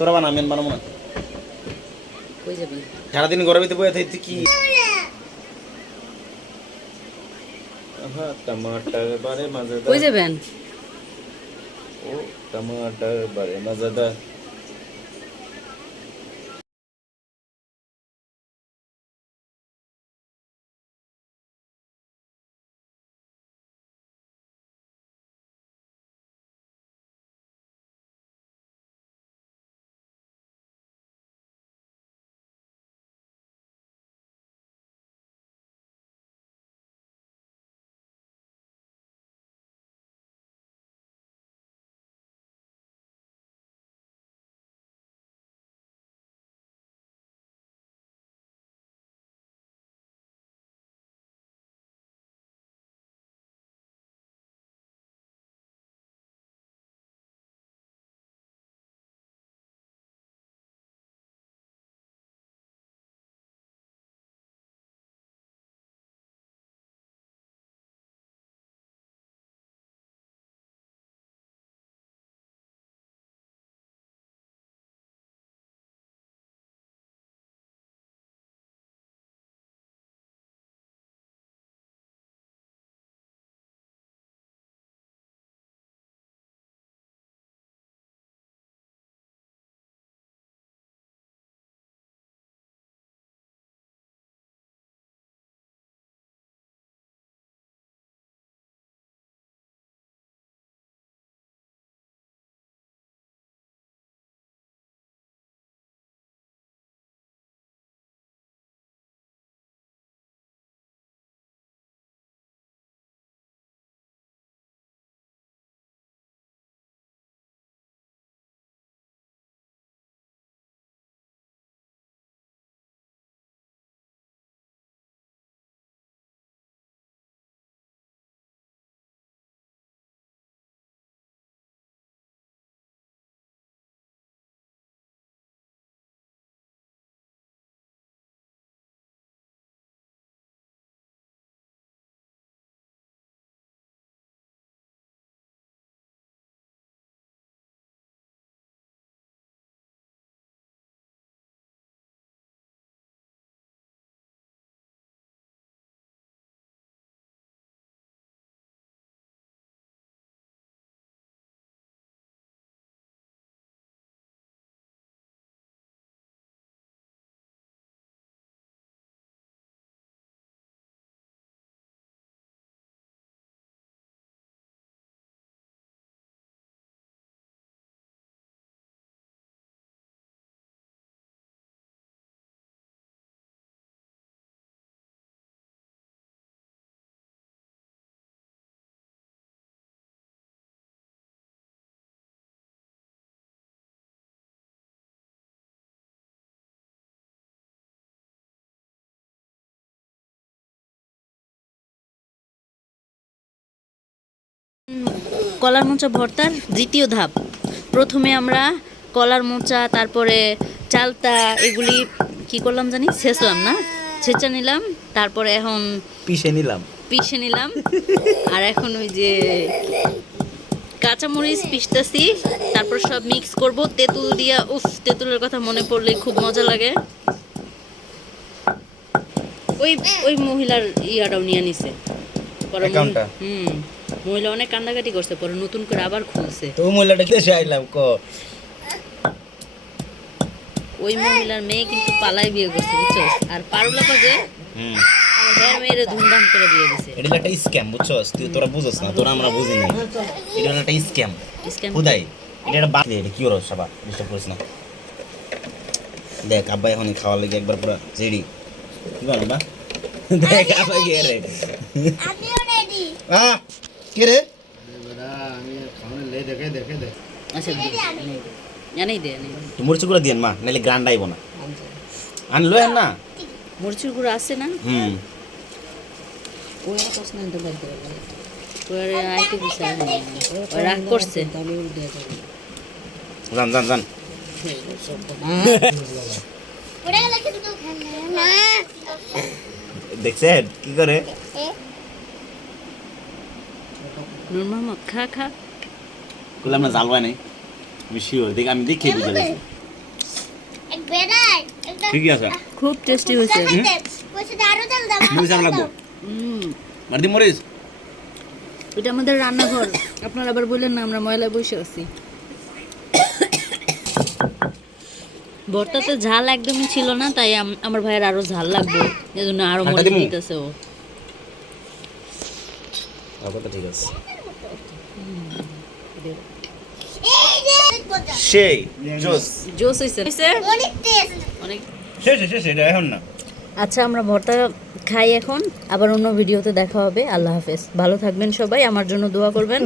তোরা বানা, আমি বানাবো না। কই যাবি? সারাদিন ঘরের ভিতরে বসে থাকতে কি? टमाटर बड़े मजेदार। কই যাবেন? ओ टमाटर बड़े मजेदार। কলার মোচা ভর্তার দ্বিতীয় ধাপ। প্রথমে আমরা কলার মোচা, তারপরে চালতা, এগুলি কি করলাম জানি, ছেঁচলাম না, ছেঁচা নিলাম। তারপরে এখন পিষে নিলাম। আর এখন ওই যে কাঁচামরিচ পিষতেছি, তারপর সব মিক্স করব তেঁতুল দিয়া। উফ, তেঁতুলের কথা মনে পড়লে খুব মজা লাগে। ওই ওই মহিলার ইয়াটাও নিয়ে নিছে পরে। মহিলা অনেক কান্দাকাটি করছে, পরে নতুন করে আবার খুলছে। তো ওই মহিলাটা দেশে আইলাম ক, ওই মহিলার মেয়ে কিন্তু পালাই বিয়ে করছে, বুঝছো? আর পারুলা পাজে আমার মেয়েরে ধুমধাম করে বিয়ে দিছে। এটা একটা স্ক্যাম, বুঝছস? তুই তোরা বুঝছ না, তোরা আমরা বুঝি না। এটা একটা স্ক্যাম। খুদাই এটা একটা বাদ, এটা কি হলো সবা ডিস্টার্ব করিস না। দেখ আব্বা এখনই খাওয়ার লাগে একবার পুরো রেডি। কি বল আব্বা? দেখ আব্বা কি রে, আমিও রেডি। কি রে বড়া, আমি খাওয়ার লে দেখে দেখে দে। আচ্ছা জানাই দে, তুই মরিচ গুঁড়া দিয়েন মা, নাহলে গ্রান্ড আইব না। আনলো না মরিচের গুঁড়ো আছে না? ওই পছন্দ তো বাদ করে ওরে আইতে দিছে, রাগ করছে। জান জান জান দেখছেন কি করে নূর মোহাম্মদ? খা খা। বললাম না জাল হয় নাই, আমি শিওর। দেখ আমি দেখে বুঝে গেছি। ঠিকই আছে খুব টেস্টি হয়েছে মরিচ আনা লাগবো হুম মারদি মরিচ এটা আমাদের রান্নাঘর আপনারা আবার বললেন না আমরা ময়লায় বসে আছি ভর্তাতে ঝাল একদমই ছিল না তাই আমার ভাইয়ের আরো ঝাল লাগবে এজন্য আরো ঢাকা মরিচ দিমু? দিতেছে ও কথা ঠিক আছে সেই জোস জোস হইছে অনেক শেষ শেষ এটা এখন না আচ্ছা আমরা ভর্তা খাই এখন আবার অন্য ভিডিওতে দেখা হবে আল্লাহ হাফেজ ভালো থাকবেন সবাই আমার জন্য দোয়া করবেন